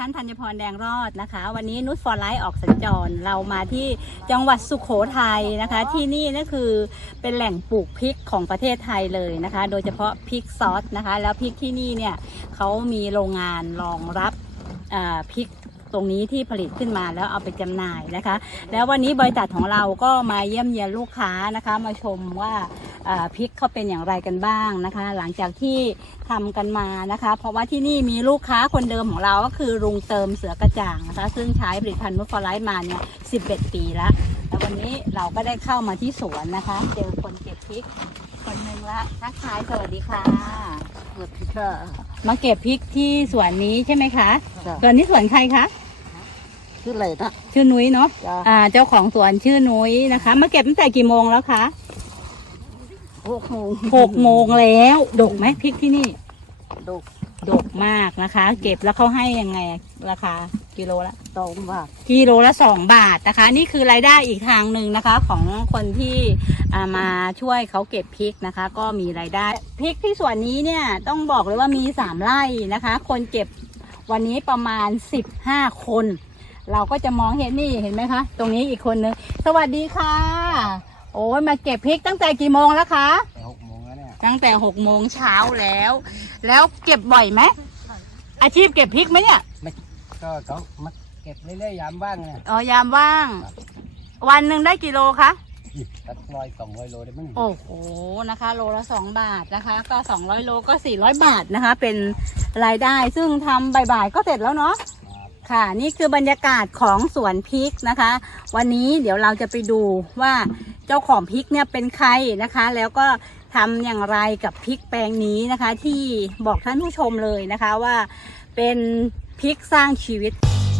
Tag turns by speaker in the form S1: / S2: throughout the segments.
S1: ฉันธัญพรแดงรอดนะคะวันนี้นุชฟอร์ไลท์ออกสัญจรเรามาที่จังหวัดสุโขทัยนะคะที่นี่นั่นคือเป็นแหล่งปลูกพริกของประเทศไทยเลยนะคะโดยเฉพาะพริกซอสนะคะแล้วพริกที่นี่เนี่ยเขามีโรงงานรองรับพริกตรงนี้ที่ผลิตขึ้นมาแล้วเอาไปจำหน่ายนะคะแล้ววันนี้บริษัทของเราก็มาเยี่ยมเยียนลูกค้านะคะมาชมว่าพริกเขาเป็นอย่างไรกันบ้างนะคะหลังจากที่ทำกันมานะคะเพราะว่าที่นี่มีลูกค้าคนเดิมของเราก็คือลุงเติมเสือกระจ่างนะคะซึ่งใช้ผลิตภัณฑ์นุชฟอร์ไลท์มาเนี่ย11 ปีแล้วแล้ววันนี้เราก็ได้เข้ามาที่สวนนะคะเจอคนเก็บพริกคนหนึ่งละทักทายสวัสดีค่ะสวัสดีค่ะมาเก็บพริกที่สวนนี้ใช่ไหมคะสวนนี้สวนใครคะ
S2: ชื่ออะไรนะ
S1: ชื่อนุ้ยเนาะเจ้าของสวนชื่อนุ้ยนะคะมาเก็บตั้งแต่กี่โมงแล้วคะ6 โมงแล้วดกไหมพริกที่นี่ดกมากนะคะเก็บแล้วเขาให้ยังไงราคากิโลละ
S2: 2 บาท
S1: กิโลละ2 บาทนะคะนี่คือรายได้อีกทางหนึ่งนะคะของคนที่มาช่วยเขาเก็บพริกนะคะก็มีรายได้พริกที่สวนนี้เนี่ยต้องบอกเลยว่ามี3 ไร่นะคะคนเก็บวันนี้ประมาณ15 คนเราก็จะมองเห็นนี่เห็นไหมคะตรงนี้อีกคนนึงสวัสดีค่ะโอ้ยมาเก็บพริกตั้งแต่กี่โมงแล้วคะ
S2: 6 โมงแล้วเนี่ย
S1: ตั้งแต่6 โมงเช้าแล้วเก็บบ่อยไหมอาชีพเก็บพริกไหมเนี่ย
S2: ไม่ก็เขามาเก็บเรื่อยๆยามว่างเนี่ย
S1: อ๋อยามว่างวันหนึ่งได้กี่โลคะ
S2: สัก100-200 โลได้มั้ง
S1: โอ้โหนะคะโลละ2 บาทนะคะก็200 โลก็400 บาทนะคะเป็นรายได้ซึ่งทำบ่ายๆก็เสร็จแล้วเนาะค่ะนี่คือบรรยากาศของสวนพริกนะคะวันนี้เดี๋ยวเราจะไปดูว่าเจ้าของพริกเนี่ยเป็นใครนะคะแล้วก็ทำอย่างไรกับพริกแปลงนี้นะคะที่บอกท่านผู้ชมเลยนะคะว่าเป็นพริกสร้างชีวิต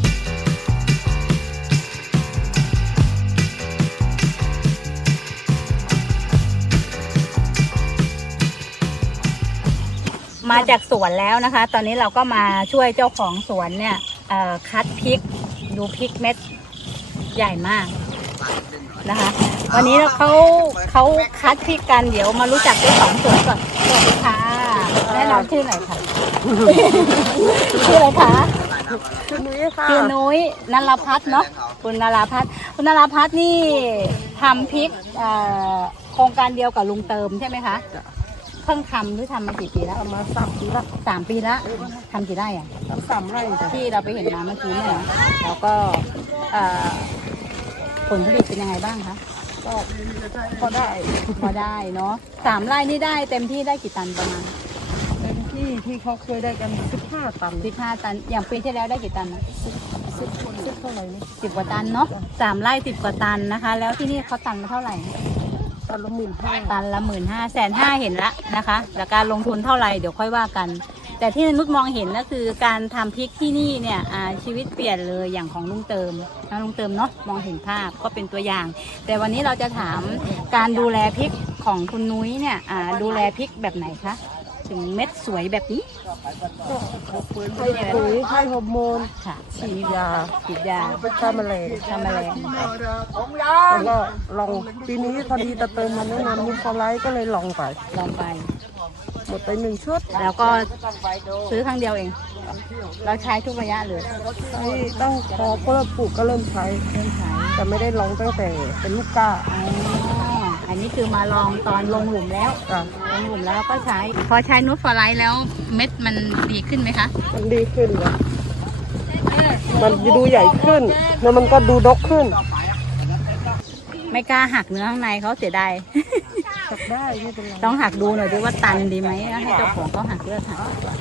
S1: มาจากสวนแล้วนะคะตอนนี้เราก็มาช่วยเจ้าของสวนเนี่ยคัดพริกดูพริกเม็ดใหญ่มากนะคะวันนี้เขาคัดพริกกันเดี๋ยวมารู้จักเจ้าของสวนก่อนสวัสดีค่ะแนะนำชื่อหน่อยค่ะชื่ออะไรคะ
S2: ชื่อนุ้ยค่ะ
S1: ชื่อนุ้ยนราพัฒน์เนาะคุณนราพัฒน์นี่ทำพริกโครงการเดียวกับลุงเติมใช่ไหมคะเพิ่งทำหรือทำมากี่ปีแล้ว
S2: มา3 ปีแล้ว
S1: 3 ปีแล้วทำกี่ไร่อ่ะ
S2: 3 ไร่
S1: ที่เราไปเห็นมาเมื่อกี้เนี่ยแล้วก็ผลผลิตเป็นยังไงบ้างคะ
S2: ก็พอได้
S1: เนาะ3 ไร่นี่ได้เต็มที่ได้กี่ตันประมาณ
S2: เต็มที่เขาเคยได้กัน15 ตัน
S1: อย่างปีที่แล้วได้กี่ตัน
S2: 10 เท่าไหร่นี่
S1: 10 กว่าตันเนาะ3 ไร่10 กว่าตันนะคะแล้วที่นี่เขาตันเท่าไหร่
S2: ตันละ15,000
S1: ตันละ15,000เห็นละนะคะแล้วการลงทุนเท่าไหร่เดี๋ยวค่อยว่ากันแต่ที่นุชมองเห็นก็คือการทำพริกที่นี่เนี่ยชีวิตเปลี่ยนเลยอย่างของลุงเติมเนาะมองเห็นภาพก็เป็นตัวอย่างแต่วันนี้เราจะถามการดูแลพริกของคุณนุ้ยเนี่ยดูแลพริกแบบไหนคะถึงเม็ดสวยแบบนี้
S2: ให้ปุ๋ยให้ฮอร์โมน
S1: ค่ะ
S2: ฉีดยาฆ่าแมลงแล้วก็ลองปีนี้พอดีตะเติมมาแนะนำนุชฟอร์ไลท์ก็เลยลองไปหมดไป1 ชุด
S1: แล้วก็ซื้อครั้งเดียวเองเราใช้ทุกระยะเลย
S2: ต้องพอเริ่มปลูกก็เริ่มใช้แต่ไม่ได้ลองตั้งแต่เป็นลูกก้า
S1: อันนี้คือมาลองตอนลงหลุมแล้วก็ใช้พอใช้นุชฟอร์ไลท์แล้วเม็ดมันดีขึ้นไหมคะ
S2: มันดีขึ้นเลยมันดูใหญ่ขึ้นแล้วมันก็ดูดกขึ้น
S1: ไม่กล้าหักเนื้อข้างในเขาเสียดาย
S2: หักได้ไม่เป็นไร
S1: ต้องหักดูหน่อยด้วยว่าตันดีไหมให้เจ้าของเขาหักเลือกหัก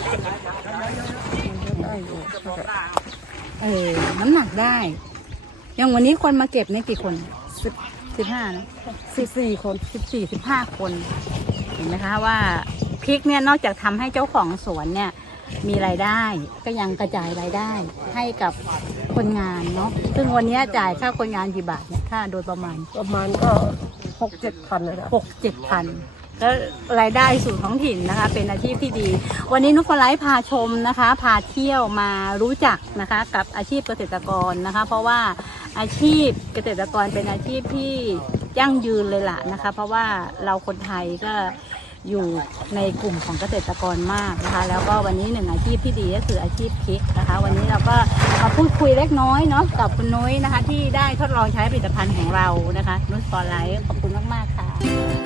S1: น้ำหนักได้อย่างวันนี้คนมาเก็บเนี่ยกี่คน15นะ
S2: 14 คน
S1: 15 คนเห็นไหมคะว่าพริกเนี่ยนอกจากทำให้เจ้าของสวนเนี่ยมีรายได้ก็ยังกระจายรายได้ให้กับคนงานเนาะซึ่งวันนี้จ่ายค่าคนงานกี่บาทเนี่ยค่าโดยประมาณ
S2: ก็6-7 พันเลยนะ
S1: 6-7 พันแล้วรายได้สู่ท้องถิ่นนะคะเป็นอาชีพที่ดีวันนี้นุชฟอร์ไลท์พาชมนะคะพาเที่ยวมารู้จักนะคะกับอาชีพเกษตรกรนะคะเพราะว่าอาชีพเกษตรกรเป็นอาชีพที่ยั่งยืนเลยล่ะนะคะเพราะว่าเราคนไทยก็อยู่ในกลุ่มของเกษตรกรมากนะคะแล้วก็วันนี้หนึ่งอาชีพที่ดีก็คืออาชีพพริกนะคะวันนี้เราก็มาพูดคุยเล็กน้อยเนาะกับคุณนุ้ยนะคะที่ได้ทดลองใช้ผลิตภัณฑ์ของเรานะคะนุชฟอร์ไลท์ขอบคุณมากๆค่ะ